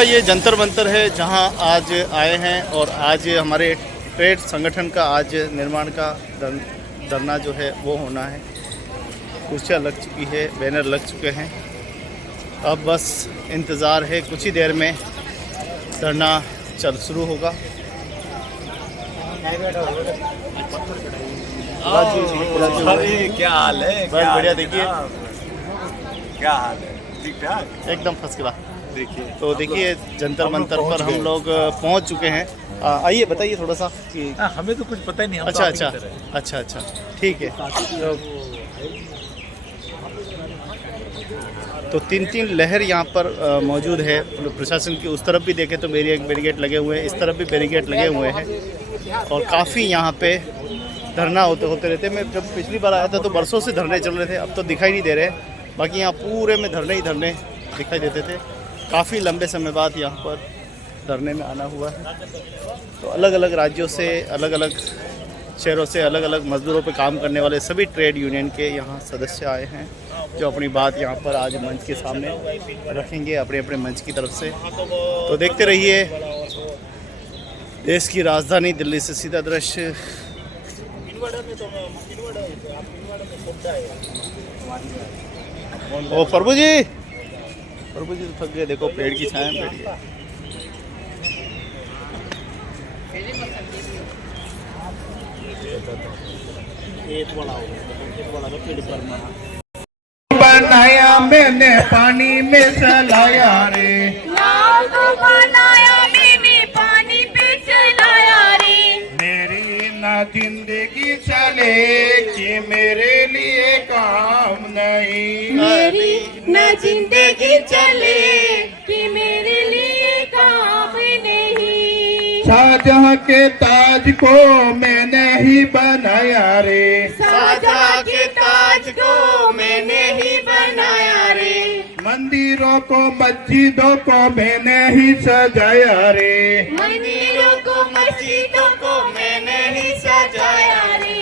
ये जंतर मंतर है जहां आज आए हैं और आज हमारे ट्रेड संगठन का आज निर्माण का धरना जो है वो होना है। कुर्सियाँ लग चुकी है, बैनर लग चुके हैं। अब बस इंतज़ार है, कुछ ही देर में धरना शुरू होगा। क्या हाल है? बस बढ़िया। देखिए क्या हाल है? ठीक ठाक, एकदम फर्स्ट क्लास। देखिए तो देखिए जंतर मंतर पर हम लोग पहुंच चुके हैं। आइए बताइए थोड़ा सा कि हमें तो कुछ पता ही नहीं। हम अच्छा तो अच्छा आपकी तरह हैं। अच्छा ठीक है। तो तीन लहर यहाँ पर मौजूद है। प्रशासन की उस तरफ भी देखें तो बैरिकेड लगे हुए हैं, इस तरफ भी बैरिकेड लगे हुए हैं और काफ़ी यहाँ पे धरना होते रहते। मैं जब पिछली बार आया था तो बरसों से धरने चल रहे थे, अब तो दिखाई नहीं दे रहे। बाकी यहाँ पूरे में धरने ही धरने दिखाई देते थे। काफ़ी लंबे समय बाद यहाँ पर धरने में आना हुआ है। तो अलग अलग राज्यों से, अलग अलग शहरों से, अलग अलग मज़दूरों पे काम करने वाले सभी ट्रेड यूनियन के यहाँ सदस्य आए हैं, जो अपनी बात यहाँ पर आज मंच के सामने रखेंगे अपने अपने मंच की तरफ से। तो देखते रहिए देश की राजधानी दिल्ली से सीधा दृश्य। ओ प्रभु जी तो थक गए। देखो पेड़ की छाया में बैठ गए। बनाया मैंने पानी में चलाया रे, नाव को बनाया मैंने पानी पे चलाया रे। मेरी ना जिंदगी चले कि मेरे लिए काम नहीं, मेरी न जिंदगी चले कि मेरे लिए काम नहीं। शाहजहां के ताज को मैंने ही बनाया रे, शाहजहां के ताज को मैंने ही बनाया रे। मंदिरों को मस्जिदों को मैंने ही सजाया रे, मंदिरों को मस्जिदों को मैंने ही सजाया रे।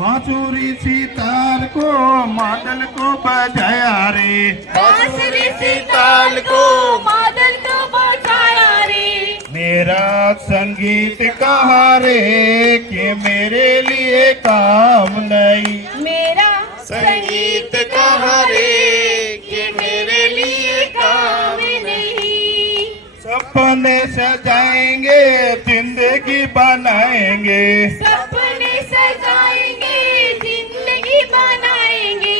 बांसुरी सितार को मादल को बजाया रे, बांसुरी सितार को बादल को बजाया रे। मेरा संगीत कहा रे कि मेरे लिए काम नहीं, मेरा संगीत कहाँ रे कि मेरे लिए काम नहीं। सपने सजाएंगे जिंदगी बनाएंगे, सपने सजाएंगे जिंदगी बनाएंगे।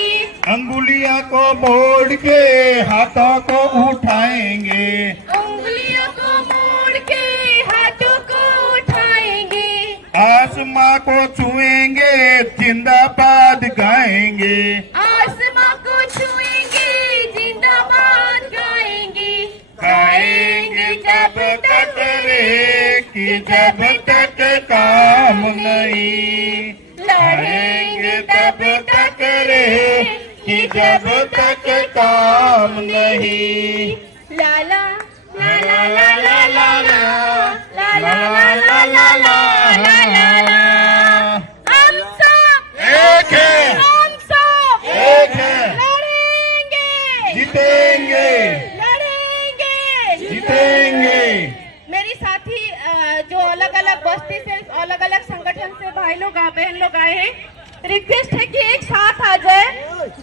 अंगुलियां को मोड़ के हाथों को उठाएंगे, उंगलियों को मोड़ के हाथों को उठाएंगे। आसमां को छुएंगे जिंदाबाद गाएंगे, आसमां को छुएंगे जिंदाबाद गाएंगे। गाएंगे जब तक रे कि जब तक काम नहीं, लड़ेंगे तब तक रे कि जब तक काम नहीं। ला ला ला ला ला ला ला ला ला ला ला ला ला ला। हम सब एक है, हम सब एक है, लड़ेंगे जीतेंगे, लड़ेंगे जीतेंगे। मेरी साथी जो अलग अलग बस्ती से, अलग अलग संगठन से भाई लोग बहन लोग आए हैं, रिक्वेस्ट है कि एक साथ आ जाए।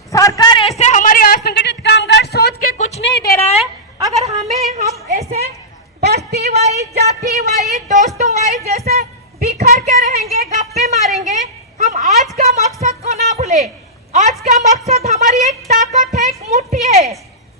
सरकार ऐसे हमारे असंगठित कामगार सोच के कुछ नहीं दे रहा है। अगर हम ऐसे बस्ती वाइज, जाति वाइज, दोस्तों वाइज जैसे बिखर के रहेंगे, गप्पे मारेंगे, हम आज का मकसद को ना भूले। आज का मकसद हमारी एक ताकत है, एक मुट्ठी है।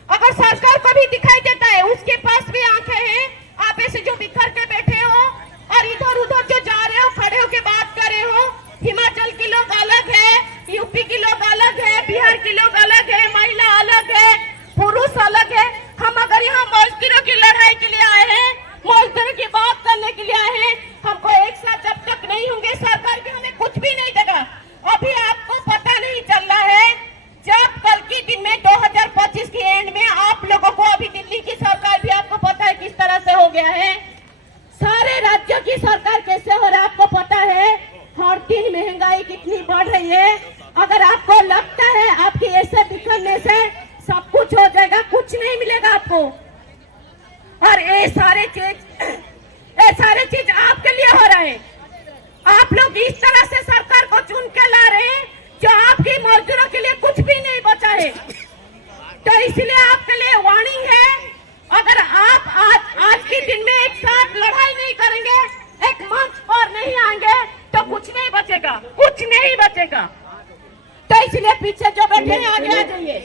अगर सरकार को भी दिखाई देता है, उसके पास भी आंखें हैं। आप ऐसे जो बिखर के बैठे हो और इधर उधर जो जा रहे हो, खड़े होके बात कर रहे हो, हिमाचल के लोग अलग है, यूपी के लोग अलग है, बिहार के लोग अलग है, महिला अलग है, पुरुष अलग है। हम अगर यहाँ मजदूरों की लड़ाई के लिए आए हैं, मजदूरों की बात करने के लिए आए हैं, हमको एक साथ जब तक नहीं होंगे, सरकार भी हमें कुछ भी नहीं देगा। अभी आपको पता नहीं चल रहा है, जब कल के दिन में 2025 के एंड में आप लोगों को, अभी दिल्ली की सरकार भी आपको पता है किस तरह से हो गया है, सारे राज्यों की सरकार कैसे हो रहा है आपको पता है। हर दिन महंगाई कितनी बढ़ रही है। अगर आपको लगता है आपकी ऐसे बिखरने से सब कुछ हो जाएगा, कुछ नहीं मिलेगा आपको। और और ये सारे चीज आपके लिए हो रहे हैं। आप लोग इस तरह से सरकार को चुन के ला रहे हैं जो आपकी मजदूरों के लिए कुछ भी नहीं बचा है। तो इसलिए आपके लिए वार्निंग है, अगर आप आज के दिन में एक साथ लड़ाई नहीं करेंगे, एक मंच पर नहीं आएंगे, तो कुछ नहीं बचेगा, कुछ नहीं बचेगा। तो इसलिए पीछे जो बैठे हैं आगे आ जाइए,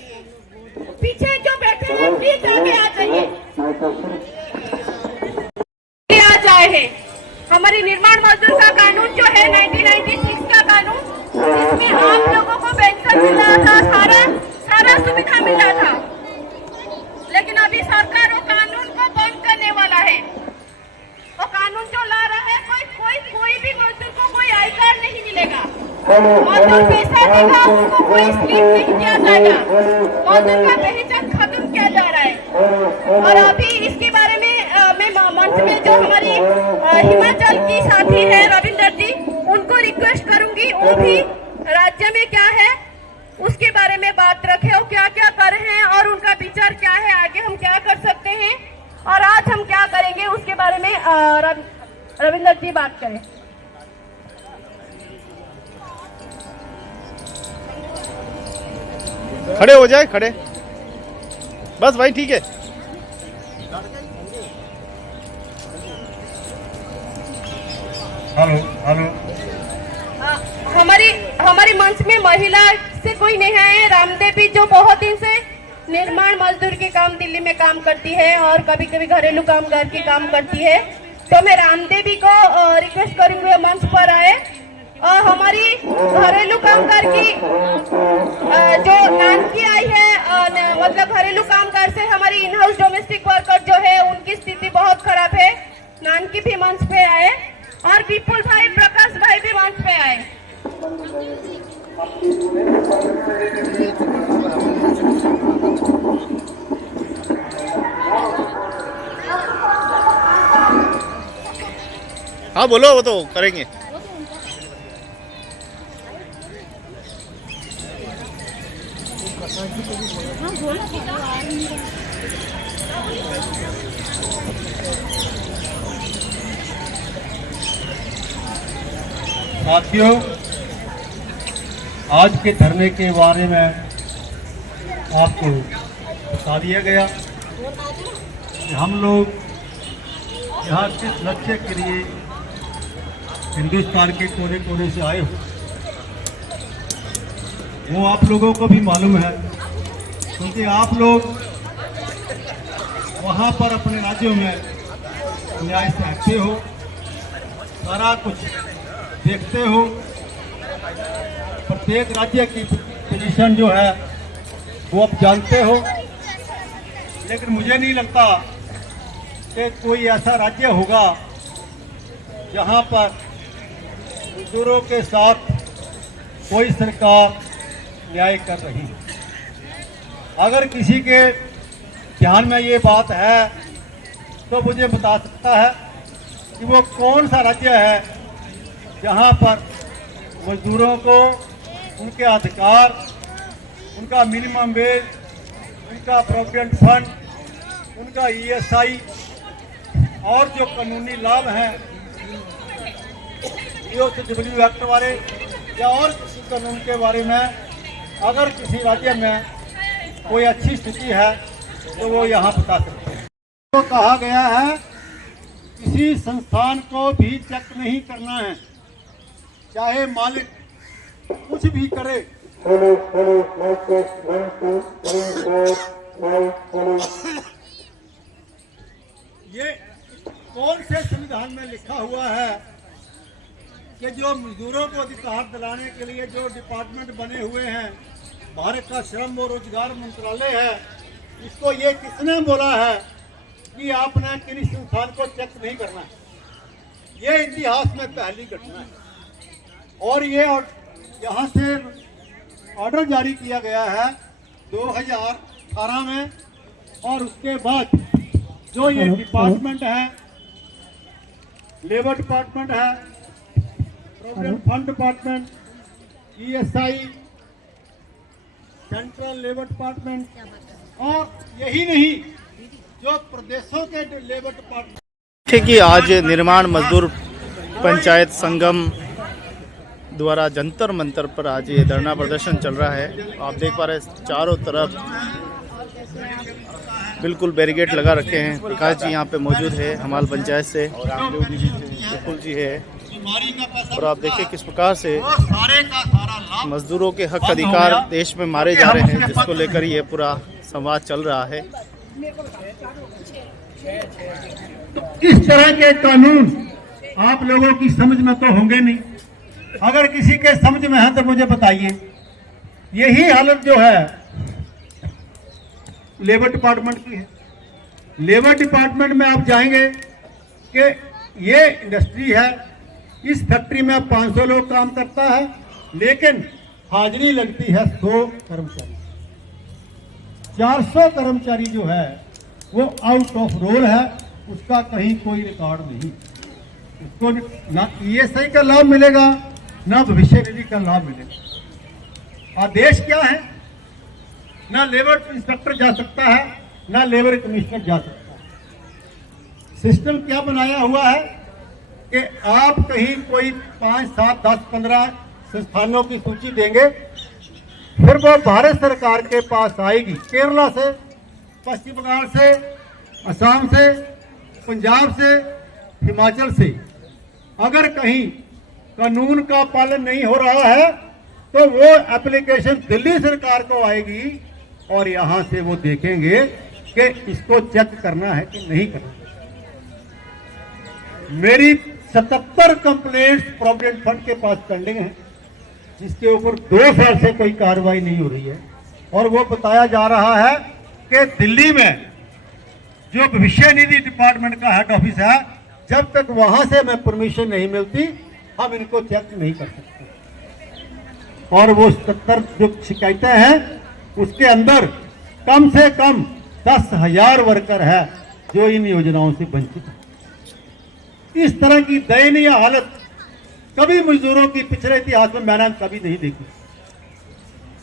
पीछे जो बैठे हैं प्लीज आगे आ जाइए, आ जाए है। हमारी निर्माण मजदूर का कानून जो है 1996 का कानून, जिसमें आप लोगों को पेंशन मिला था, सारा सुविधा मिला था, लेकिन अभी सरकार वो कानून को बंद करने वाला है। वो कानून जो ला रहा है, कोई भी मजदूर को कोई आई कार्ड नहीं मिलेगा, मजदूर पैसा देगा उसको कोई स्लिप नहीं दिया जाएगा, मजदूर का पहचान खत्म किया जा रहा है। और अभी इसके बारे में मैं मंच में जो हमारी हिमाचल की साथी है रविंदर जी, उनको रिक्वेस्ट करूंगी, वो भी राज्य में क्या है उसके बारे में बात रखे, वो क्या क्या कर रहे हैं और उनका विचार क्या है, आगे हम क्या कर सकते हैं और आज हम क्या करेंगे उसके बारे में रविंदर जी बात करें। खड़े हो जाए, खड़े बस भाई, ठीक है। हेलो हमारी मंच में महिला से कोई नहीं है, रामदेवी जो बहुत दिन से निर्माण मजदूर के काम दिल्ली में काम करती है और कभी कभी घरेलू काम घर के काम करती है, तो मैं रामदेवी को रिक्वेस्ट करूंगी मंच पर आए। हमारी घरेलू कामगार की जो नानकी आई है, मतलब घरेलू कामगार से हमारी इन हाउस डोमेस्टिक वर्कर जो है उनकी स्थिति बहुत खराब है, नानकी भी मंच पे आए और विपुल भाई प्रकाश भाई भी मंच पे आए। हाँ बोलो, वो तो करेंगे। साथियों, आज के धरने के बारे में आपको बता दिया गया कि हम लोग यहाँ किस लक्ष्य के लिए हिंदुस्तान के कोने कोने से आए हो, वो आप लोगों को भी मालूम है, क्योंकि आप लोग वहाँ पर अपने राज्यों में न्याय से हटते हो, सारा कुछ देखते हो, प्रत्येक राज्य की पोजीशन जो है वो आप जानते हो। लेकिन मुझे नहीं लगता कि कोई ऐसा राज्य होगा जहां पर मजदूरों के साथ कोई सरकार न्याय कर रही है। अगर किसी के ध्यान में ये बात है तो मुझे बता सकता है कि वो कौन सा राज्य है जहां पर मजदूरों को उनके अधिकार, उनका मिनिमम वेज, उनका प्रोविडेंट फंड, उनका ESI और जो कानूनी लाभ हैं EOCW एक्ट वाले या और किसी कानून के बारे में अगर किसी राज्य में कोई अच्छी स्थिति है तो वो यहाँ बता सकते हैं। तो कहा गया है किसी संस्थान को भी चेक नहीं करना है, चाहे मालिक कुछ भी करे। ये कौन से संविधान में लिखा हुआ है कि जो मजदूरों को अधिकार दिलाने के लिए जो डिपार्टमेंट बने हुए हैं, भारत का श्रम और रोजगार मंत्रालय है, इसको ये किसने बोला है कि आपने किसी संस्थान को चेक नहीं करना है? ये इतिहास में पहली घटना है। और ये यहाँ से ऑर्डर जारी किया गया है 2018 में, और उसके बाद जो ये डिपार्टमेंट है, लेबर डिपार्टमेंट है, provident fund department, ESI, central labour department, और यही नहीं जो प्रदेशों के लेबर डिपार्टमेंट ठीक ही आज निर्माण मजदूर पंचायत संगम द्वारा जंतर मंतर पर आज ये धरना प्रदर्शन चल रहा है। आप देख पा रहे हैं चारों तरफ बिल्कुल बैरिकेड लगा रखे हैं। प्रकाश जी यहाँ पे मौजूद है हमाल पंचायत से, विपुल जी है, और आप देखिए किस प्रकार से मजदूरों के हक अधिकार देश में मारे जा रहे हैं, जिसको लेकर ये पूरा संवाद चल रहा है। तो इस तरह के कानून आप लोगों की समझ में तो होंगे नहीं। अगर किसी के समझ में है तो मुझे बताइए। यही हालत जो है लेबर डिपार्टमेंट की है। लेबर डिपार्टमेंट में आप जाएंगे कि ये इंडस्ट्री है, इस फैक्ट्री में 500 लोग काम करता है, लेकिन हाजिरी लगती है 100 कर्मचारी। 400 कर्मचारी जो है वो आउट ऑफ रोल है, उसका कहीं कोई रिकॉर्ड नहीं। उसको ना ईएसआई का लाभ मिलेगा ना भविष्य निधि का लाभ मिलेगा। आदेश क्या है? ना लेबर इंस्पेक्टर जा सकता है, ना लेबर कमिश्नर जा सकता है। सिस्टम क्या बनाया हुआ है कि आप कहीं कोई 5, 7, 10, 15 संस्थानों की सूची देंगे, फिर वो भारत सरकार के पास आएगी, केरला से, पश्चिम बंगाल से, असम से, पंजाब से, हिमाचल से। अगर कहीं कानून का पालन नहीं हो रहा है तो वो एप्लीकेशन दिल्ली सरकार को आएगी और यहां से वो देखेंगे कि इसको चेक करना है कि नहीं करना। मेरी 77 कंप्लेंट्स प्रोविडेंट फंड के पास पेंडिंग है, जिसके ऊपर 2 साल से कोई कार्रवाई नहीं हो रही है। और वो बताया जा रहा है कि दिल्ली में जो भविष्य निधि डिपार्टमेंट का हेड ऑफिस है, जब तक वहां से हमें परमिशन नहीं मिलती हम इनको चेक नहीं कर सकते। और वो 77 जो शिकायतें हैं उसके अंदर कम से कम 10,000 वर्कर है जो इन योजनाओं से वंचित है। इस तरह की दयनीय हालत कभी मजदूरों की पिछले इतिहास में मैंने कभी नहीं देखी।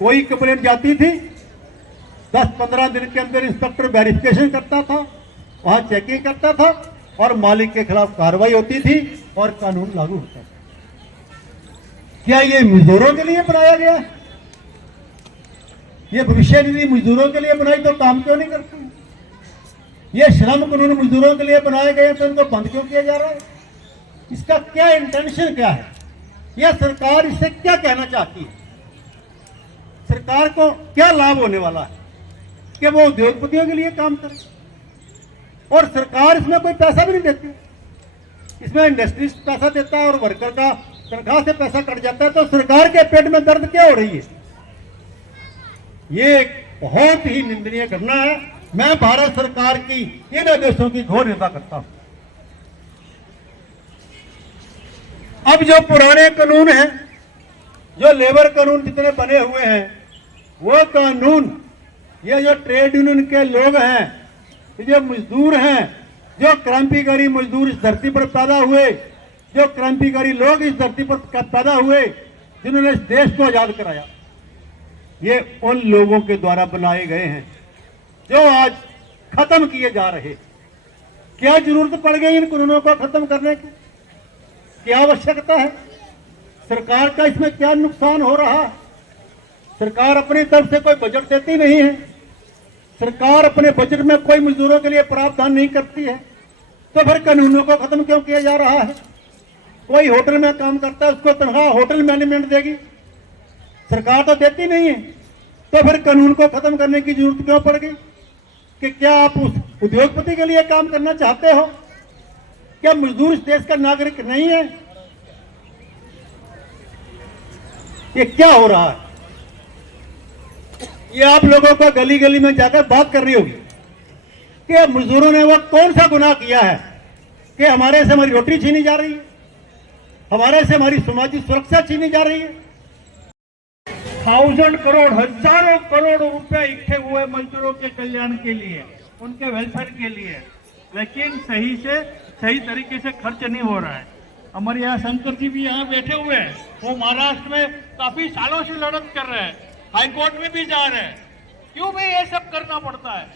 कोई कंप्लेंट जाती थी, 10-15 दिन के अंदर इंस्पेक्टर वेरिफिकेशन करता था, वहां चेकिंग करता था और मालिक के खिलाफ कार्रवाई होती थी और कानून लागू होता था। क्या ये मजदूरों के लिए बनाया गया है? ये भविष्य निधि मजदूरों के लिए बनाई तो काम क्यों नहीं करती? ये श्रम कानून मजदूरों के लिए बनाए गए तो इनको बंद क्यों किया जा रहा है? इसका क्या इंटेंशन क्या है? यह सरकार इससे क्या कहना चाहती है? सरकार को क्या लाभ होने वाला है कि वो उद्योगपतियों के लिए काम करे? और सरकार इसमें कोई पैसा भी नहीं देती। इसमें इंडस्ट्रीज पैसा देता है और वर्कर का तनख्वाह से पैसा कट जाता है, तो सरकार के पेट में दर्द क्या हो रही है? ये एक बहुत ही निंदनीय घटना है। मैं भारत सरकार की इन आदेशों की घोर निंदा करता हूं। अब जो पुराने कानून हैं, जो लेबर कानून जितने बने हुए हैं, वो कानून ये जो ट्रेड यूनियन के लोग हैं, जो मजदूर हैं, जो क्रांतिकारी मजदूर इस धरती पर पैदा हुए, जो क्रांतिकारी लोग इस धरती पर पैदा हुए, जिन्होंने इस देश को आजाद कराया, ये उन लोगों के द्वारा बनाए गए हैं जो आज खत्म किए जा रहे। क्या जरूरत पड़ गई इन कानूनों को खत्म करने की? क्या आवश्यकता है? सरकार का इसमें क्या नुकसान हो रहा है? सरकार अपनी तरफ से कोई बजट देती नहीं है। सरकार अपने बजट में कोई मजदूरों के लिए प्रावधान नहीं करती है, तो फिर कानूनों को खत्म क्यों किया जा रहा है? कोई होटल में काम करता है, उसको तनख्वाह होटल मैनेजमेंट देगी, सरकार तो देती नहीं है, तो फिर कानून को खत्म करने की जरूरत क्यों पड़ गई? कि क्या आप उस उद्योगपति के लिए काम करना चाहते हो? क्या मजदूर इस देश का नागरिक नहीं है? ये क्या हो रहा है? ये आप लोगों को गली गली में जाकर बात करनी होगी कि मजदूरों ने वो कौन सा गुनाह किया है कि हमारे से हमारी रोटी छीनी जा रही है, हमारे से हमारी समाजी सुरक्षा छीनी जा रही है। 1000 करोड़, हजारों करोड़ रुपए इकट्ठे हुए मजदूरों के कल्याण के लिए, उनके वेलफेयर के लिए, लेकिन सही तरीके से खर्च नहीं हो रहा है। हमारे यहाँ शंकर जी भी यहाँ बैठे हुए हैं, वो महाराष्ट्र में काफी सालों से लड़त कर रहे हैं, हाईकोर्ट में भी जा रहे हैं। क्यों भाई ये सब करना पड़ता है?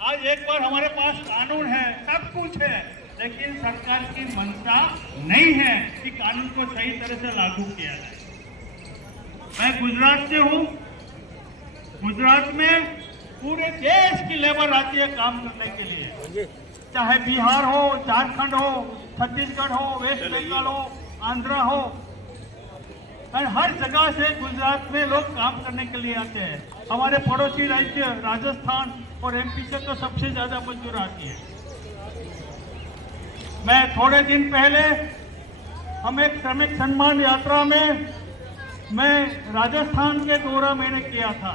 आज एक बार हमारे पास कानून है, सब कुछ है, लेकिन सरकार की मंशा नहीं है कि कानून को सही तरह से लागू किया जाए। मैं गुजरात से हूँ। गुजरात में पूरे देश की लेबर आती है काम करने के लिए, चाहे बिहार हो, झारखंड हो, छत्तीसगढ़ हो, वेस्ट बंगाल हो, आंध्रा हो, और हर जगह से गुजरात में लोग काम करने के लिए आते हैं। हमारे पड़ोसी राज्य राजस्थान और एमपी से तो सबसे ज्यादा मजदूर आती है। मैं थोड़े दिन पहले हम एक श्रमिक सम्मान यात्रा में मैं राजस्थान के दौरा मैंने किया था।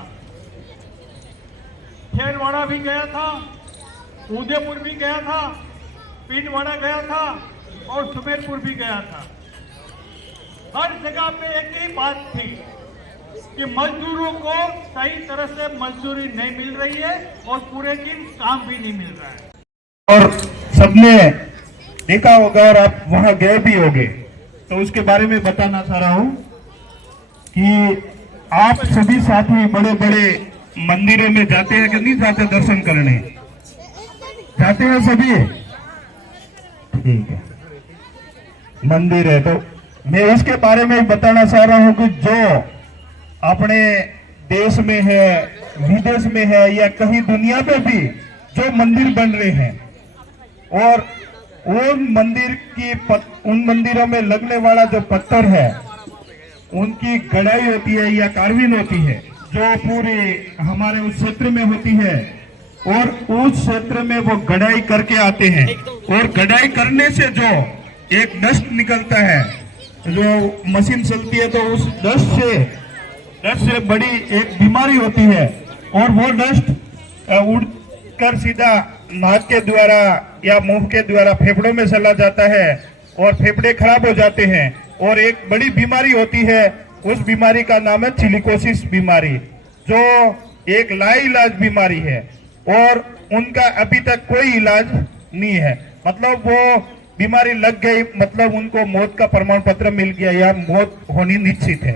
खेरवाड़ा भी गया था, उदयपुर भी गया था, पीटवाड़ा गया था और सुमेरपुर भी गया था। हर जगह पे एक ही बात थी कि मजदूरों को सही तरह से मजदूरी नहीं मिल रही है और पूरे दिन काम भी नहीं मिल रहा है। और सबने देखा होगा और आप वहां गए भी होंगे, तो उसके बारे में बताना चाह रहा हूं कि आप सभी साथी बड़े बड़े मंदिरों में जाते हैं कि नहीं जाते? दर्शन करने जाते हैं सभी? ठीक है, मंदिर है तो मैं उसके बारे में बताना चाह रहा हूं कि जो अपने देश में है, विदेश में है या कहीं दुनिया में भी जो मंदिर बन रहे हैं और उन मंदिरों में लगने वाला जो पत्थर है उनकी गढ़ाई होती है या कार्विंग होती है जो पूरे हमारे उस क्षेत्र में होती है और उस क्षेत्र में वो गढ़ाई करके आते हैं और गढ़ाई करने से जो एक डस्ट निकलता है, जो मशीन चलती है, तो उस डस्ट से बड़ी एक बीमारी होती है और वो डस्ट उड़कर सीधा नाक के द्वारा या मुंह के द्वारा फेफड़ों में चला जाता है और फेफड़े खराब हो जाते हैं और एक बड़ी बीमारी होती है। उस बीमारी का नाम है सिलिकोसिस बीमारी, जो एक लाइलाज बीमारी है और उनका अभी तक कोई इलाज नहीं है। मतलब वो बीमारी लग गई मतलब उनको मौत का प्रमाण पत्र मिल गया या मौत होनी निश्चित है,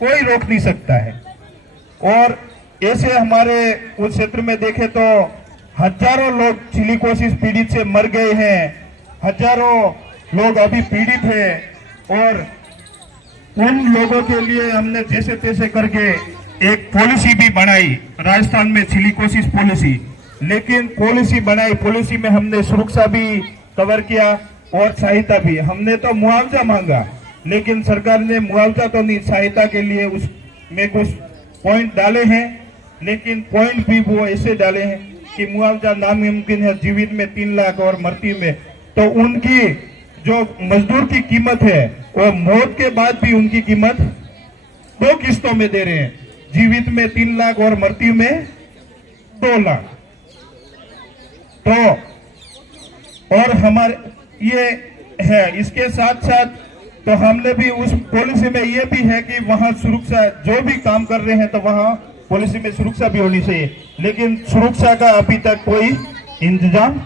कोई रोक नहीं सकता है। और ऐसे हमारे उस क्षेत्र में देखे तो हजारों लोग सिलिकोसिस पीड़ित से मर गए हैं, हजारों लोग अभी पीड़ित हैं और उन लोगों के लिए हमने जैसे तैसे करके एक पॉलिसी भी बनाई राजस्थान में, सिलिकोसिस पॉलिसी। लेकिन पॉलिसी बनाई, पॉलिसी में हमने सुरक्षा भी कवर किया और सहायता भी। हमने तो मुआवजा मांगा लेकिन सरकार ने मुआवजा तो नहीं, सहायता के लिए उसमें कुछ पॉइंट डाले हैं, लेकिन पॉइंट भी वो ऐसे डाले हैं कि मुआवजा नामुमकिन है, जीवित में 3 लाख और मृत्यु में। तो उनकी जो मजदूर की कीमत है वो मौत के बाद भी उनकी कीमत 2 किस्तों में दे रहे हैं, जीवित में 3 लाख और मृत्यु में 2 लाख। तो और हमारे ये है, इसके साथ साथ तो हमने भी उस पॉलिसी में ये भी है कि वहां सुरक्षा, जो भी काम कर रहे हैं तो वहां पॉलिसी में सुरक्षा भी होनी चाहिए, लेकिन सुरक्षा का अभी तक कोई इंतजाम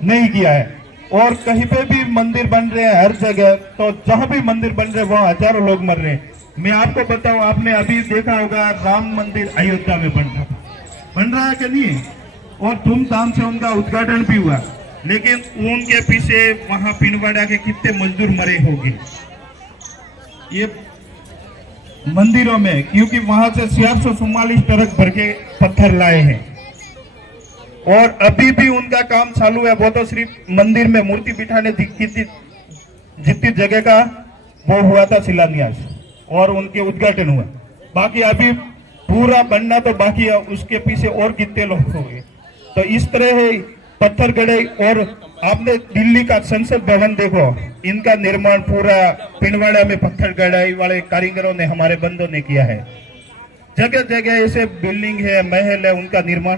नहीं किया है। और कहीं पे भी मंदिर बन रहे हैं, हर जगह, तो जहां भी मंदिर बन रहे हैं वहां हजारों लोग मर रहे हैं। मैं आपको बताऊं, आपने अभी देखा होगा राम मंदिर अयोध्या में बन रहा है कि नहीं, और धूमधाम से उनका उद्घाटन भी हुआ, लेकिन उनके पीछे वहां पिंडवाड़ा के कितने मजदूर मरे होंगे ये मंदिरों में, क्योंकि वहां से 444 ट्रक भर के पत्थर लाए हैं और अभी भी उनका काम चालू है। वो तो सिर्फ मंदिर में मूर्ति बिठाने की जितनी जगह का वो हुआ था शिलान्यास और उनके उद्घाटन हुआ, बाकी अभी पूरा बनना तो बाकी है, उसके पीछे और कितने लोग होंगे। तो इस तरह है पत्थर गढ़े। और आपने दिल्ली का संसद भवन देखो, इनका निर्माण पूरा पिंडवाड़ा में पत्थर गढ़ाई वाले कारीगरों ने, हमारे बंदों ने किया है। जगह जगह ऐसे बिल्डिंग है, महल है, उनका निर्माण।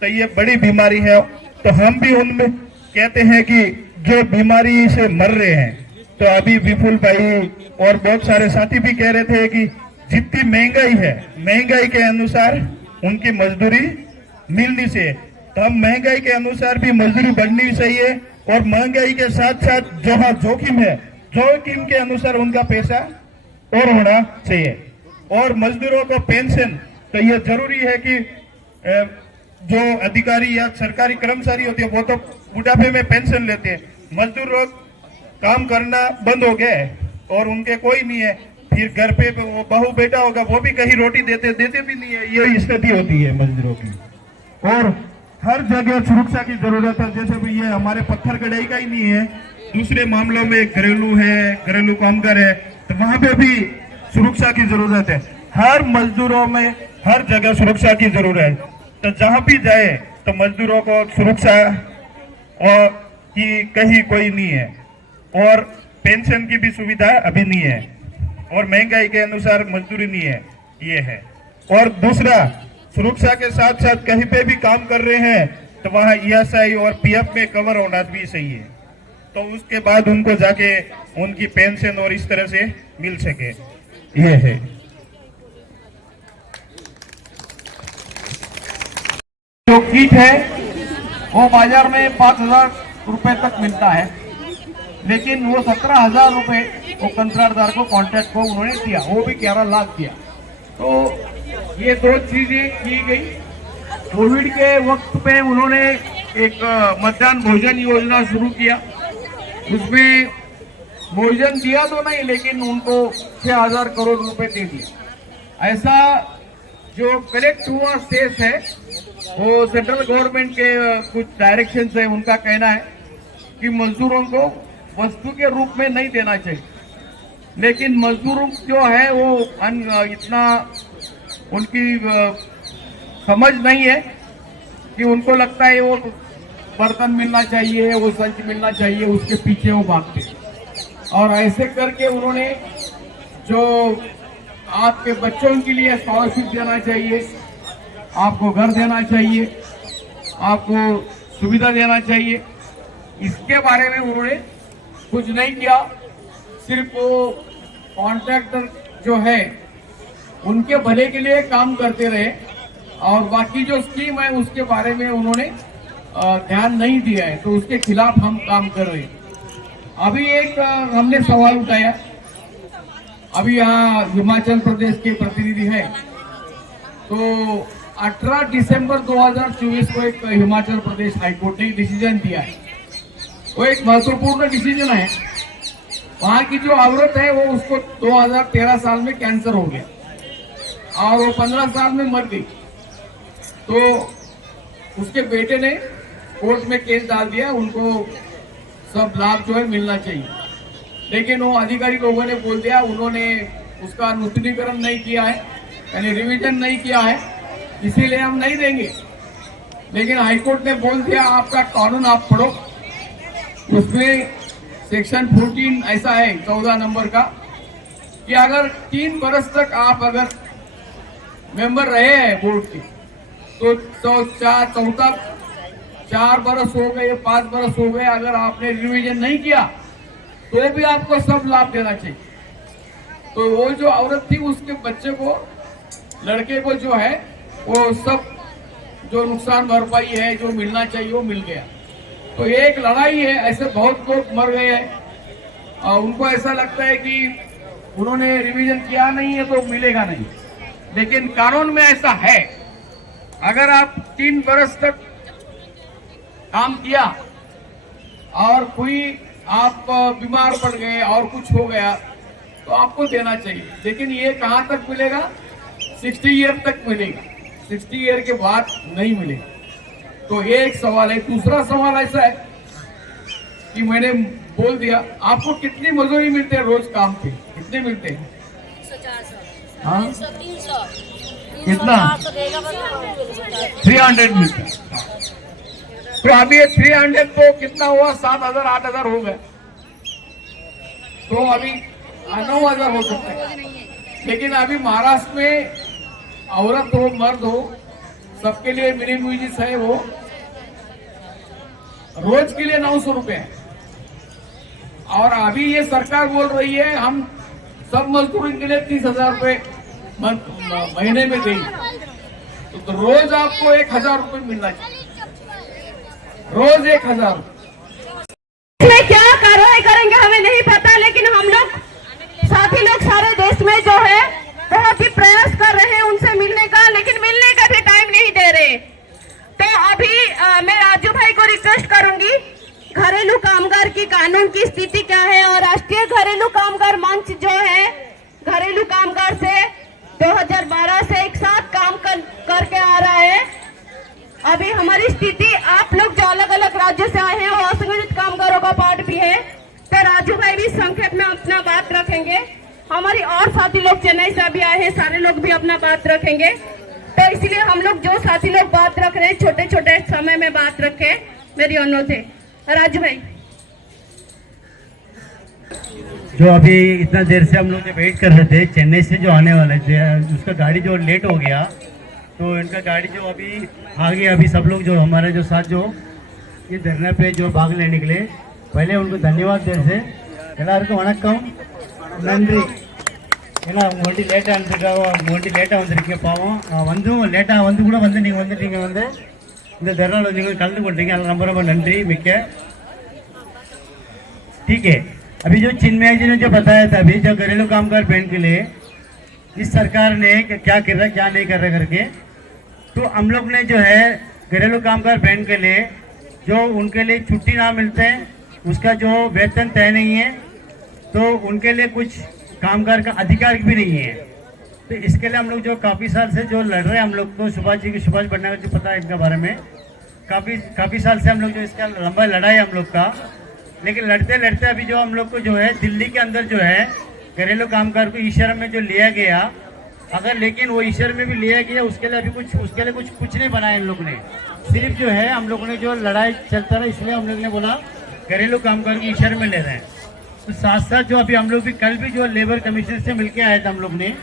तो ये बड़ी बीमारी है। तो हम भी उनमें कहते हैं कि जो बीमारी से मर रहे हैं, तो अभी विपुल भाई और बहुत सारे साथी भी कह रहे थे कि जितनी महंगाई है, महंगाई के अनुसार उनकी मजदूरी मिलनी चाहिए। तो हम महंगाई के अनुसार भी मजदूरी बढ़नी चाहिए और महंगाई के साथ साथ जो जोखिम है, जोखिम के अनुसार उनका पैसा और होना चाहिए। और मजदूरों को पेंशन, तो ये जरूरी है कि जो अधिकारी या सरकारी कर्मचारी होते हैं वो तो बुढ़ापे में पेंशन लेते हैं, मजदूर लोग काम करना बंद हो गए और उनके कोई नहीं है। फिर घर पे वो बहू बेटा होगा वो भी कहीं रोटी देते भी नहीं है, ये स्थिति होती है मजदूरों की। और हर जगह सुरक्षा की जरूरत है, जैसे भी ये हमारे पत्थर कढ़ाई का ही नहीं है, दूसरे मामलों में घरेलू है, घरेलू कामगार है, तो वहां पे भी सुरक्षा की जरूरत है। हर मजदूरों में हर जगह सुरक्षा की जरूरत है, तो जहां भी जाए तो मजदूरों को सुरक्षा और की कहीं कोई नहीं है, और पेंशन की भी सुविधा अभी नहीं है, और महंगाई के अनुसार मजदूरी नहीं है, ये है। और दूसरा, सुरक्षा के साथ साथ कहीं पे भी काम कर रहे हैं तो वहाँ ESI और PF में कवर होना भी सही है, तो उसके बाद उनको जाके उनकी पेंशन और इस तरह से मिल सके, ये है। जो किट है वो बाजार में 5,000 रुपए तक मिलता है, लेकिन वो 17,000 रुपए वो कंत्राटदार को कॉन्ट्रैक्ट को उन्होंने दिया, वो भी 11 लाख दिया। तो ये दो चीजें की गई। कोविड के वक्त पे उन्होंने एक मध्याह्न भोजन योजना शुरू किया, उसमें भोजन दिया तो नहीं, लेकिन उनको 6,000 करोड़ रुपए दे दिया। ऐसा जो कलेक्ट हुआ शेष है वो सेंट्रल गवर्नमेंट के कुछ डायरेक्शन है, उनका कहना है कि मजदूरों को वस्तु के रूप में नहीं देना चाहिए, लेकिन मजदूरों जो है वो इतना उनकी समझ नहीं है कि उनको लगता है वो बर्तन मिलना चाहिए, वो संच मिलना चाहिए, उसके पीछे वो भागते। और ऐसे करके उन्होंने जो आपके बच्चों के लिए स्कॉलरशिप देना चाहिए, आपको घर देना चाहिए, आपको सुविधा देना चाहिए, इसके बारे में उन्होंने कुछ नहीं किया। सिर्फ वो कॉन्ट्रैक्टर जो है उनके भले के लिए काम करते रहे, और बाकी जो स्कीम है उसके बारे में उन्होंने ध्यान नहीं दिया है, तो उसके खिलाफ हम काम कर रहे हैं। अभी एक हमने सवाल उठाया, अभी यहाँ हिमाचल प्रदेश के प्रतिनिधि हैं, तो 18 दिसंबर 2024 को एक हिमाचल प्रदेश हाईकोर्ट ने डिसीजन दिया है। वो एक महत्वपूर्ण डिसीजन है। वहां की जो औरत है वो उसको 2013 साल में कैंसर हो गया और वो 15 साल में मर गई, तो उसके बेटे ने कोर्ट में केस डाल दिया, उनको सब लाभ जो है मिलना चाहिए, लेकिन वो अधिकारी लोगों ने बोल दिया, उन्होंने उसका नूतनीकरण नहीं किया है, यानी रिवीजन नहीं किया है, इसीलिए हम नहीं देंगे। लेकिन हाईकोर्ट ने बोल दिया आपका कानून आप पढ़ो, उसमें सेक्शन 14 ऐसा है 14 नंबर का कि अगर 3 बरस तक आप अगर मेंबर रहे हैं बोर्ड के, तो 4 बरस हो गए, 5 बरस हो गए, अगर आपने रिवीजन नहीं किया तो भी आपको सब लाभ देना चाहिए। तो वो जो औरत थी उसके बच्चे को, लड़के को जो है वो सब जो नुकसान भरपाई है जो मिलना चाहिए वो मिल गया। तो ये एक लड़ाई है, ऐसे बहुत लोग मर गए हैं और उनको ऐसा लगता है कि उन्होंने रिवीजन किया नहीं है तो मिलेगा नहीं, लेकिन कानून में ऐसा है, अगर आप 3 बरस तक काम किया और कोई आप बीमार पड़ गए और कुछ हो गया तो आपको देना चाहिए, लेकिन ये कहां तक मिलेगा? 60 ईयर तक मिलेगा, 60 ईयर के बाद नहीं मिलेगा। तो ये एक सवाल है। दूसरा सवाल ऐसा है कि मैंने बोल दिया आपको कितनी मजदूरी मिलते हैं रोज काम पे, कितने मिलते हैं? 300 कितना? 300 मिलता है। तो अभी ये 300 तो कितना हुआ? 7,000 8,000 हो गए, तो अभी 9,000 हो सकता है। लेकिन अभी महाराष्ट्र में औरत हो मर्द हो सबके लिए मिनिमम वेजेस है, वो रोज के लिए 900 रुपए है। और अभी ये सरकार बोल रही है हम सब मजदूरों के लिए 30,000 रुपए महीने में देंगे, तो रोज आपको 1,000 रुपए मिलना चाहिए, रोज 1,000। इसमें क्या कार्रवाई करेंगे हमें नहीं पता, लेकिन हम लोग साथी लोग सारे देश में जो है बहुत ही प्रयास कर रहे हैं उनसे मिलने का, लेकिन मिलने का भी टाइम नहीं दे रहे। मैं राजू भाई को रिक्वेस्ट करूंगी, घरेलू कामगार की कानून की स्थिति क्या है और राष्ट्रीय घरेलू कामगार मंच जो है घरेलू कामगार से 2012 से एक साथ काम करके आ रहा है। अभी हमारी स्थिति, आप लोग जो अलग अलग राज्यों से आए हैं वो असंगठित कामगारों का पार्ट भी है, तो राजू भाई भी संक्षेप में अपना बात रखेंगे। हमारी और साथी लोग चेन्नई से अभी आए हैं, सारे लोग भी अपना बात रखेंगे। तो इसलिए हम लोग जो साथी लोग बात रख रहे हैं छोटे छोटे समय में बात रखे, मेरी अनुरोध है। राजू भाई, जो अभी इतना देर से हम लोग जो वेट कर रहे थे चेन्नई से जो आने वाले थे, उसका गाड़ी जो लेट हो गया, तो इनका गाड़ी जो अभी आ गया। अभी सब लोग जो हमारे जो साथ जो ये धरना पे जो भाग लेने के लिए, पहले उनको धन्यवाद देर से எல்லாருக்கும் வணக்கம், நன்றி. ஏன்னா மோடி லேட்டாக வந்திருக்கீங்க பாவம், லேட்டாக வந்து கூட நீங்கள் வந்துட்டீங்க, இந்த தர்ணாவில் நீங்கள் கலந்து கொண்டீங்க, அது ரொம்ப ரொம்ப நன்றி மிக்க. ठीक है, अभी जो चिन्मय जी ने जो बताया था अभी जो घरेलू कामगार बहन के लिए इस सरकार ने क्या कर रहा है क्या नहीं कर रहा करके, तो हम लोग ने जो है घरेलू कामगार बहन के लिए जो उनके लिए छुट्टी ना मिलते हैं, उसका जो वेतन तय नहीं है, तो उनके लिए कुछ कामगार का अधिकार भी नहीं है। तो इसके लिए हम लोग जो काफ़ी साल से जो लड़ रहे हैं, हम लोग को सुभाष भटनागर जो पता है इनके बारे में, काफ़ी साल से हम लोग जो इसका लंबा लड़ाई हम लोग का, लेकिन लड़ते लड़ते अभी जो हम लोग को जो है दिल्ली के अंदर जो है घरेलू कामगार को ईश्वर में जो लिया गया, अगर लेकिन वो ईश्वर में भी लिया गया, उसके लिए अभी कुछ नहीं बनाया इन लोग ने। सिर्फ जो है हम लोगों ने जो लड़ाई चलता रहा, इसलिए हम लोग ने बोला घरेलू कामगार को ईश्वर में ले रहे हैं। तो साथ साथ जो अभी हम लोग भी कल भी जो लेबर कमीशन से मिलके आए थे, हम लोग ने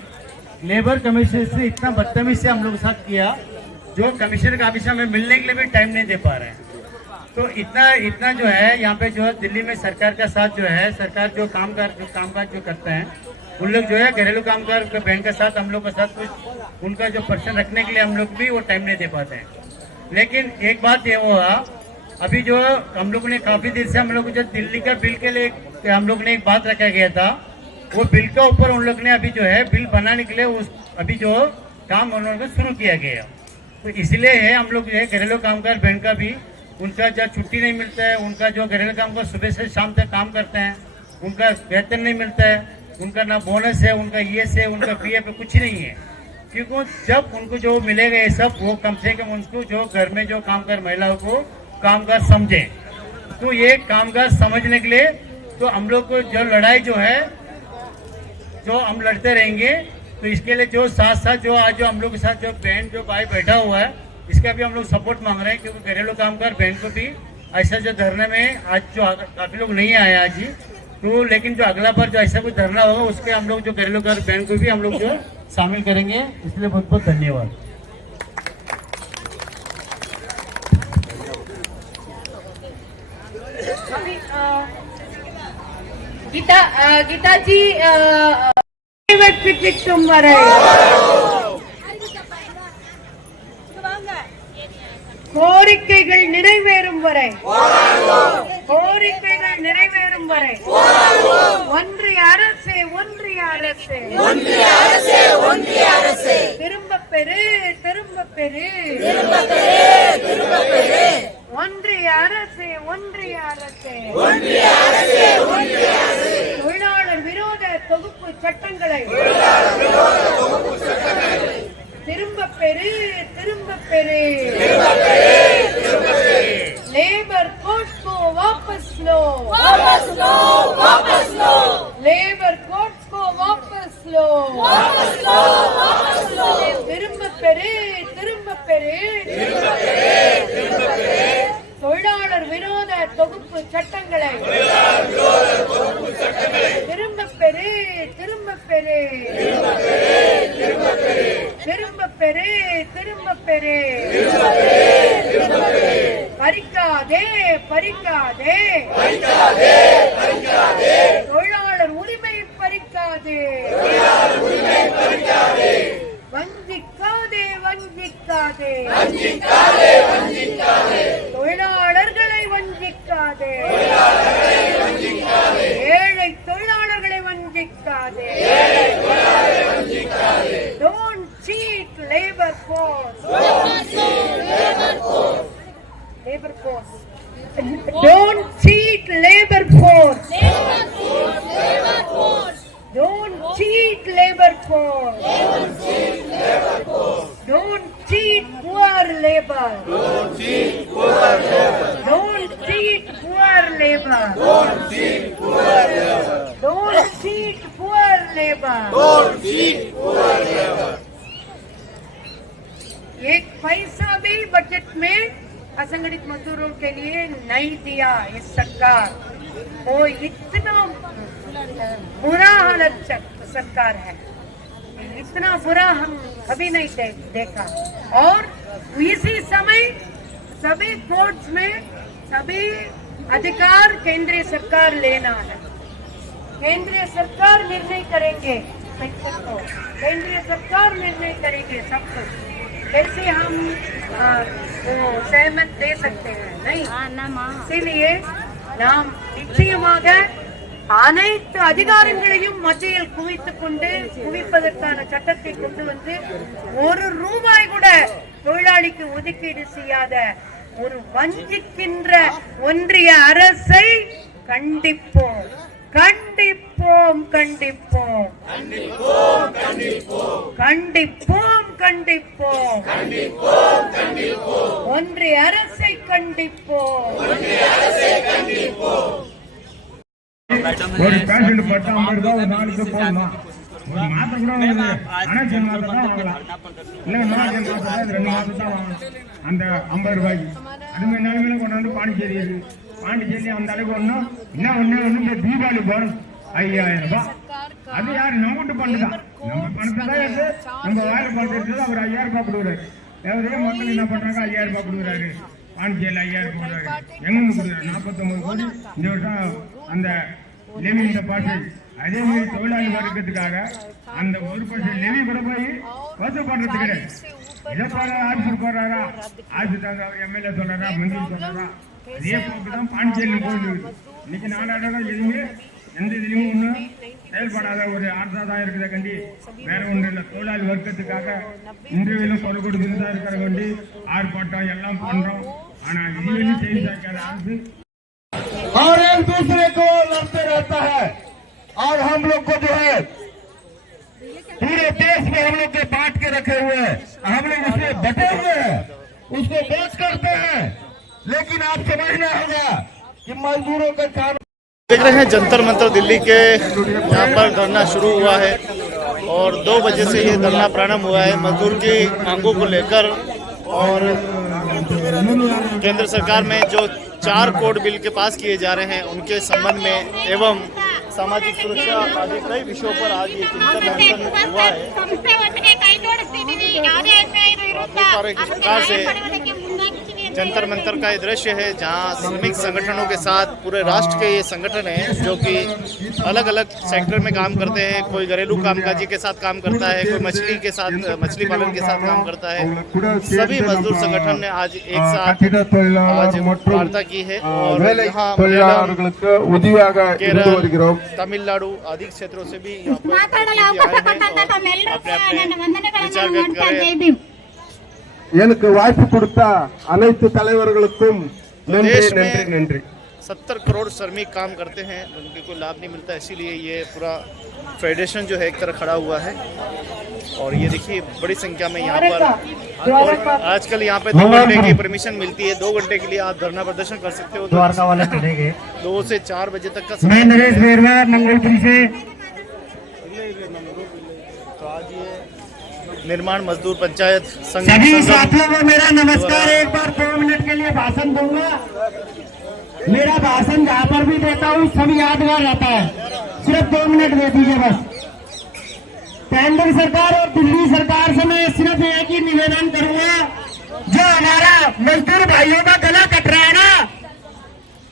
लेबर कमीशन से इतना बदतमीज से हम लोग के साथ किया, जो कमिश्नर का ऑफिस में मिलने के लिए भी टाइम नहीं दे पा रहे हैं। तो इतना जो है यहाँ पे जो है दिल्ली में सरकार का साथ जो है, सरकार जो कामकाज जो करते हैं, उन लोग जो है घरेलू कामगार बैंक के साथ हम लोग के साथ कुछ उनका जो पर्सन रखने के लिए हम लोग भी वो टाइम नहीं दे पाते हैं। लेकिन एक बात ये हुआ, अभी जो हम लोग ने काफ़ी देर से हम लोग जो दिल्ली का बिल के लिए हम लोग ने एक बात रखा गया था, वो बिल के ऊपर उन लोग ने अभी जो है बिल बनाने के लिए अभी जो काम उन लोगों को शुरू किया गया। तो इसलिए है हम लोग जो है घरेलू कामगार बैंक का भी, उनका जो छुट्टी नहीं मिलता है, उनका जो घरेलू कामगार सुबह से शाम तक काम करते हैं, उनका वेतन नहीं मिलता है, उनका ना बोनस है, उनका ईएस है, उनका पीएफ कुछ नहीं है। क्योंकि जब उनको जो मिलेगा ये सब, वो कम से कम उनको जो घर में जो कामगार महिलाओं को कामगार समझे। तो ये कामगार समझने के लिए तो हम लोग को जो लड़ाई जो है जो हम लड़ते रहेंगे। तो इसके लिए जो साथ जो आज जो हम लोग के साथ जो बहन जो भाई बैठा हुआ है, इसका भी हम लोग सपोर्ट मांग रहे हैं, क्योंकि घरेलू कामगार बहन को भी ऐसा जो धरने में आज जो काफ़ी लोग नहीं आए आज ही, तो लेकिन जो अगला बार जो ऐसा कोई धरना होगा उसके हम लोग जो घरेलू कामगार बहन को भी हम लोग जो शामिल करेंगे। इसलिए बहुत बहुत धन्यवाद। गीता जी கோரிக்கைகள் நிறைவேறும் வரை ஒன்றிய அரசே திரும்ப பெறு ஒன்றிய அரசே தொழிலாளர் விரோத தொகுப்பு சட்டங்களை திரும்ப பெறு लेबर कोर्ट को वापस लो लेबर कोर्ट को वापस लो திரும்ப பெறு தொழிலாளர் விரோத தொகுப்பு சட்டங்களை திரும்ப பெறு பறிக்காதே தொழிலாளர் உரிமை பறிக்காதே வஞ்சிக்காதே தொழிலாளர்களை வஞ்சிக்காதே ஏழை தொழிலாளர்களை வஞ்சிக்காதே Don't cheat labor force. labor force. Don't cheat labor force. Don't cheat labor force. Don't cheat poor labor. Don't cheat poor labor. Don't cheat poor labor. Don't cheat poor labor. Don't cheat poor labor. Don't cheat poor labor. एक पैसा भी budget में असंगठित मजदूरों के लिए नहीं दिया इस सरकार। वो इतना बुरा हालत सरकार है, इतना बुरा हम कभी नहीं देखा। और इसी समय सभी कोर्ट्स में सभी अधिकार केंद्रीय सरकार लेना है। केंद्रीय सरकार निर्णय करेंगे पेंशन को, केंद्रीय सरकार निर्णय करेंगे सब कुछ। कैसे हम सहमत दे सकते हैं? नहीं। इसीलिए நாம் நிச்சயமாக அனைத்து அதிகாரங்களையும் மத்தியில் குவிப்பதற்கான சட்டத்தை கொண்டு வந்து ஒரு ரூபாய் கூட தொழிலாளிக்கு ஒதுக்கீடு செய்யாத ஒரு வஞ்சிக்கின்ற ஒன்றிய அரசை கண்டிப்போம், கண்டிப்போம், கண்டிப்போம், கண்டிப்போம், கண்டிப்போம், கண்டிப்போம், ஒன்றிய அரசை கண்டிப்போம், ஒரு பேஷண்ட் பட்டா 50 ரூபாய் ஒரு நாளைக்கு போடலாம். ஒரு மாசம் கூட அனைத்து மாசம் தான் வாங்கலாம். இல்லை 4 மாசம் 2 மாசம் தான் வாங்கலாம் அந்த 50 ரூபாய்க்கு. அதுமாதிரி நிலைமையில கொண்டாந்து பாண்டிச்சேரி இருக்கு. பாண்டிச்சேரி அந்த அளவுக்கு ஒன்றும் ஒன்று இந்த தீபாவளி போனஸ் 5000 ரூபாய். அது யாரு நம்ம பண்ணுதான், நம்ம பணத்தை தான் எடுத்து நம்ம வேலை பண்ணுறது. அவர் 5000 ரூபாய் கொடுக்குறாரு. எவரையும் மக்கள் என்ன பண்றாங்க, 5000 ரூபாய் கொடுக்குறாரு. பாண்டிச்சேரியில் 5000 கொடுக்குறாரு. எங்கன்னு கொடுக்குறாரு? 49 கோடி இந்த வருஷம் அந்த லெவி இந்த பாட்டு. அதே மாதிரி தொழிலாளி வர்க்கத்துக்காக அந்த 1% லெவி கூட போய் வசூல் பண்றது கிடையாது. இதை போல ஆஃபீஸர் போடுறாரா, ஆஃபீஸர் எம்எல்ஏ சொல்றாரா, மந்திரி சொல்றாரா, அதே போக்கு தான் பாண்டிச்சேரியில் போயிட்டு இருக்குது. இன்னைக்கு நாடாட எதுவுமே எந்த இதுலையும் ஒன்றும் செயல்படாத ஒரு ஆற்றா தான் இருக்கிற கண்டி, வேற ஒன்றும் இல்லை. தொழிலாளி வர்க்கத்துக்காக இன்றைவிலும் கொலை கொடுத்துட்டு தான் இருக்கிற கண்டி ஆர்ப்பாட்டம் எல்லாம் பண்றோம். ஆனா இதுவரையும் செய்தி சாய்க்காத அரசு और एक दूसरे को लड़ते रहता है। और हम लोग को जो है पूरे देश में हम लोग के बांट के रखे हुए हैं, हम लोग उसमें बटे हुए हैं, उसको बोझ करते हैं। लेकिन आप समझना होगा कि मजदूरों का काम। देख रहे हैं जंतर मंतर दिल्ली के, यहाँ पर धरना शुरू हुआ है और 2 बजे से ये धरना प्रारंभ हुआ है मजदूर की मांगों को लेकर। और केंद्र सरकार में जो 4 कोड बिल के पास किए जा रहे हैं उनके संबंध में एवं सामाजिक सुरक्षा आदि कई विषयों पर आज ये चिंतन मंथन हुआ है। जंतर मंतर का ये दृश्य है जहां श्रमिक संगठनों के साथ पूरे राष्ट्र के ये संगठन हैं जो कि अलग अलग सेक्टर में काम करते हैं। कोई घरेलू कामकाजी के साथ काम करता है, कोई मछली के साथ मछली पालन के साथ काम करता है। सभी मजदूर संगठन ने आज एक साथ आज वार्ता की है और यहाँ केरल, तमिलनाडु आदि क्षेत्रों से भी எனக்கு வாய்ப்பு கொடுத்த அனைத்து தலைவர்களுக்கும் நன்றி நன்றி நன்றி। 70 करोड़ श्रमिक काम करते हैं, उनके कोई लाभ नहीं मिलता, इसीलिए ये पूरा फेडरेशन जो है एक तरह खड़ा हुआ है। और ये देखिए बड़ी संख्या में यहाँ पर, और आजकल यहाँ पे 2 घंटे की परमिशन मिलती है, 2 घंटे के लिए आप धरना प्रदर्शन कर सकते हो। द्वारका वाले चलेंगे 2 से 4 बजे तक का समय। नरेश बेरवा मंगोलपुरी से। तो आज ये निर्माण मजदूर पंचायत संघ सभी साथियों को मेरा नमस्कार। एक बार 2 मिनट के लिए भाषण दूंगा। मेरा भाषण जहाँ पर भी देता हूँ सब यादगार रहता है। सिर्फ 2 मिनट दे दीजिए बस। केंद्र सरकार और दिल्ली सरकार से मैं सिर्फ एक ही निवेदन करूंगा, जो हमारा मजदूर भाइयों का गला कट रहा है ना,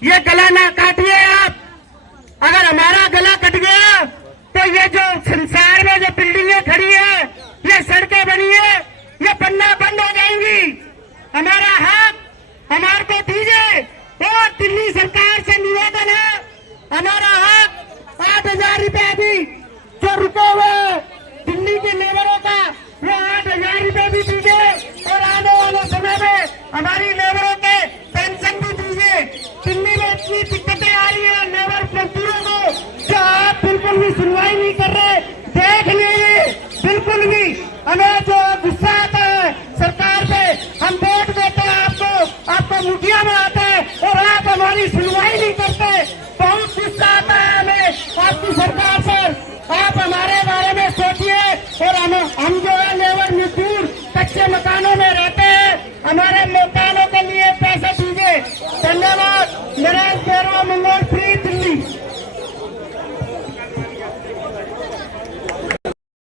ये गला ना काटिए आप। अगर हमारा गला कट गया तो ये जो संसार में जो बिल्डिंगें खड़ी है, ये सड़कें बनी है, ये बनना बंद हो जाएंगी। हमारा हक हमारे को दीजिए। और दिल्ली सरकार से निवेदन है, हमारा हक 8000 रुपए भी जो रुके हुए दिल्ली के लेबरों का, वो 8000 रुपए भी दीजिए। और आने वाले समय में हमारी लेबरों के पेंशन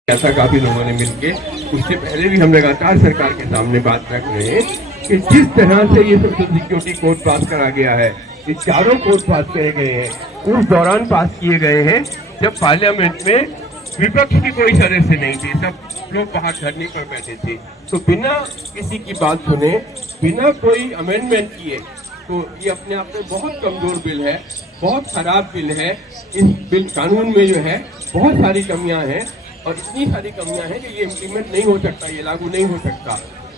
ऐसा काफी लोगों ने मिलके, उससे पहले भी हम लगातार सरकार के सामने बात रख रहे हैं कि जिस तरह से ये सोशल सिक्योरिटी कोड पास करा गया है, ये चारों कोड पास किए गए हैं, उस दौरान पास किए गए हैं जब पार्लियामेंट में विपक्ष की कोई सदस्य नहीं थी, सब लोग बाहर धरने पर बैठे थे। तो बिना किसी की बात सुने, बिना कोई अमेंडमेंट किए, तो ये अपने आप में बहुत कमजोर बिल है, बहुत खराब बिल है। इस बिल कानून में जो है बहुत सारी कमियां हैं, और इतनी सारी कमियां हैं कि ये इम्प्लीमेंट नहीं हो सकता, ये लागू नहीं हो सकता।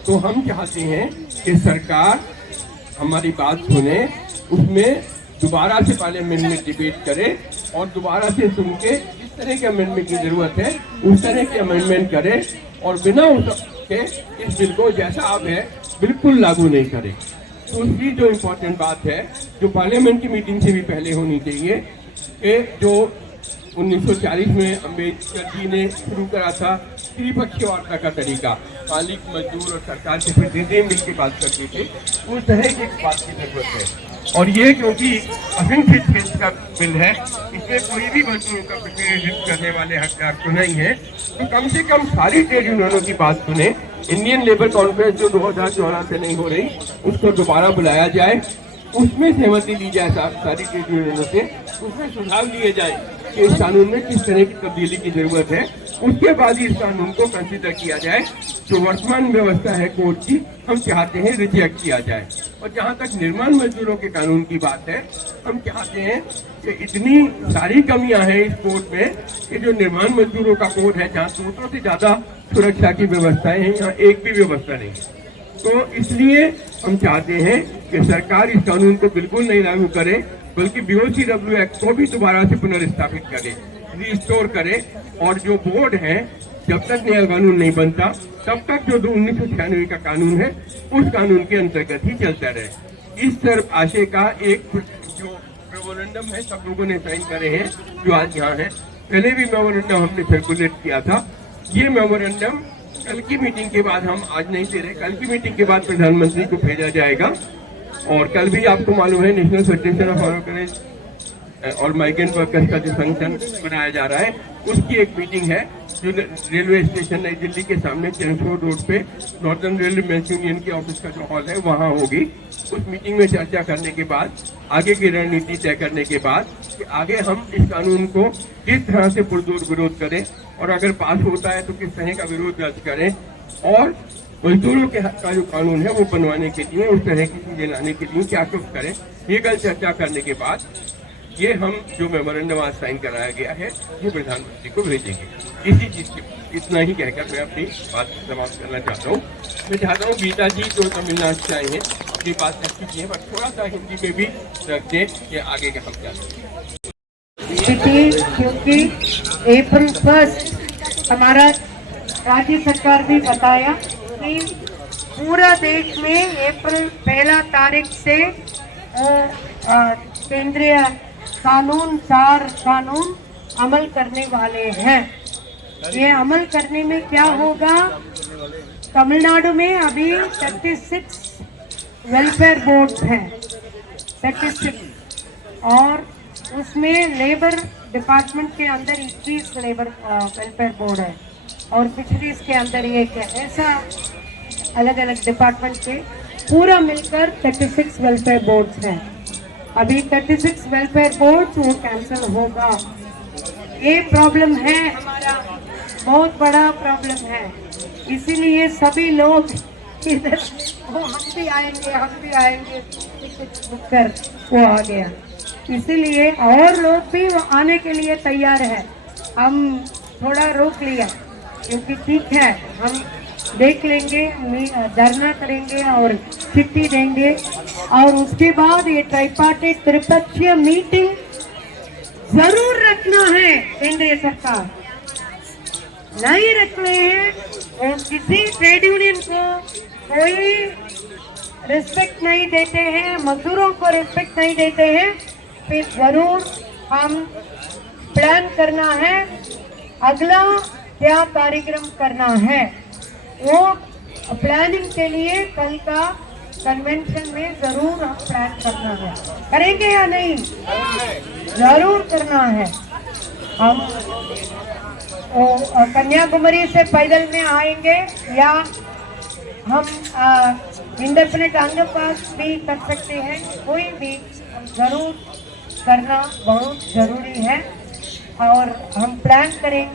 तो हम चाहते हैं कि सरकार हमारी बात सुने, उसमें दोबारा से पार्लियामेंट में डिबेट करे, और दोबारा से सुन के जिस तरह के अमेंडमेंट की जरूरत है उस तरह के अमेंडमेंट करे, और बिना उसके इस बिल को जैसा अब है बिल्कुल लागू नहीं करे। दूसरी जो इम्पोर्टेंट बात है, जो पार्लियामेंट की मीटिंग से भी पहले होनी चाहिए, कि जो 1940 में अम्बेडकर जी ने शुरू करा था त्रिपक्षीय वार्ता का तरीका, मालिक, मजदूर और सरकार के प्रतिनिधि मिलकर बात करते थे, उस तरह की बात की जरूरत है। और ये क्योंकि असंख्य क्षेत्र का बिल है, इसमें कोई भी मजदूरों का प्रतिनिधित्व करने वाले हकदार तो नहीं है, तो कम से कम सारी ट्रेड यूनियनों की बात सुने। इंडियन लेबर कॉन्फ्रेंस जो 2014 से नहीं हो रही, उसको दोबारा बुलाया जाए, उसमें सहमति ली जाए सारी ट्रेड यूनियनों से, उसमें सुझाव लिए जाए कि इस कानून में किस तरह की तब्दीली की जरूरत है। उसके बाद ही इस कानून को कंसीडर किया जाए। जो वर्तमान व्यवस्था है कोर्ट की, हम चाहते हैं रिजेक्ट किया जाए। और जहां तक निर्माण मजदूरों के कानून की बात है, हम चाहते हैं कि इतनी सारी कमियां हैं इस कोड में कि जो निर्माण मजदूरों का कोड है, जहाँ 200 से ज्यादा सुरक्षा की व्यवस्थाएं हैं, यहाँ एक भी व्यवस्था नहीं है। तो इसलिए हम चाहते हैं कि सरकार इस कानून को बिल्कुल नहीं लागू करे, बल्कि BOCW एक्ट को भी दोबारा से पुनर्स्थापित करे, रिस्टोर करे। और जो बोर्ड है, जब तक नया कानून नहीं बनता, तब तक जो 1996 का कानून है, उस कानून के अंतर्गत ही चलता रहे। इस तरफ आशय का एक जो मेमोरेंडम है, सब लोगों ने साइन करे हैं जो आज यहाँ है। पहले भी मेमोरेंडम हमने सर्कुलेट किया था। ये मेमोरेंडम कल की मीटिंग के बाद, हम आज नहीं दे रहे, कल की मीटिंग के बाद प्रधानमंत्री को भेजा जाएगा। और कल भी आपको मालूम है नेशनल फेडरेशन ऑफ ऑर्गेनाइज्ड और माइग्रेंट वर्कर्स का जो संगठन बनाया जा रहा है, उसकी एक मीटिंग है जो रेलवे स्टेशन नई दिल्ली के सामने चैंसफोर्ड रोड पे नॉर्दर्न रेलवे मेंस यूनियन के ऑफिस का जो हॉल है वहाँ होगी। उस मीटिंग में चर्चा करने के बाद, आगे की रणनीति तय करने के बाद कि आगे हम इस कानून को किस तरह से पुरजोर विरोध करें, और अगर पास होता है तो किस तरह का विरोध दर्ज करें, और मजदूरों के हक का जो कानून है वो बनवाने के लिए, उस तरह की चीजें लाने के लिए क्या कुछ करें। ये कल चर्चा करने के बाद ये हम जो मेमोरेंडम आज साइन कराया गया है, ये प्रधानमंत्री को भेजेंगे। इसी चीज की इतना ही कहकर मैं अपनी बात समाप्त करना चाहता हूँ। मैं चाहता हूँ गीता जी जो तमिलनाडु से आए हैं, अपनी बात रख चुकी है, पर थोड़ा सा हिंदी में भी रख दें कि आगे का हम क्या क्योंकि अप्रैल 1 हमारा राज्य सरकार भी बताया कि पूरा देश में अप्रैल 1 तारीख से केंद्रीय कानून 4 कानून अमल करने वाले हैं। ये अमल करने में क्या होगा, तमिलनाडु में अभी 36 वेलफेयर बोर्ड्स हैं, 36, और उसमें लेबर डिपार्टमेंट के अंदर 21 लेबर वेलफेयर बोर्ड है, और फिशरीज के अंदर एक है। ऐसा अलग अलग डिपार्टमेंट के पूरा मिलकर 36 वेलफेयर बोर्ड्स हैं। अभी 36 वेलफेयर बोर्ड वो कैंसिल होगा। ये प्रॉब्लम है, हमारा बहुत बड़ा प्रॉब्लम है। इसीलिए सभी लोग इधर वो हम भी आएंगे टिकट बुक कर वो आ गया। इसीलिए और लोग भी आने के लिए तैयार है। हम थोड़ा रोक लिया क्योंकि ठीक है, हम देख लेंगे, धरना करेंगे और चिट्ठी देंगे, और उसके बाद ये ट्राइपार्टिट त्रिपक्षीय मीटिंग जरूर रखना है। केंद्रीय सरकार नहीं रख रहे हैं, और किसी ट्रेड यूनियन को कोई रिस्पेक्ट नहीं देते हैं, मजदूरों को रिस्पेक्ट नहीं देते हैं, फिर जरूर हम प्लान करना है अगला क्या कार्यक्रम करना है। वो प्लानिंग के लिए कल का कन्वेंशन में जरूर हम प्लान करना है। करेंगे या नहीं? जरूर करना है। हम कन्याकुमारी से पैदल में आएंगे या हम इंडेफिनिट अंडरपास भी कर सकते हैं, कोई भी हम जरूर करना बहुत जरूरी है और हम प्लान करेंगे।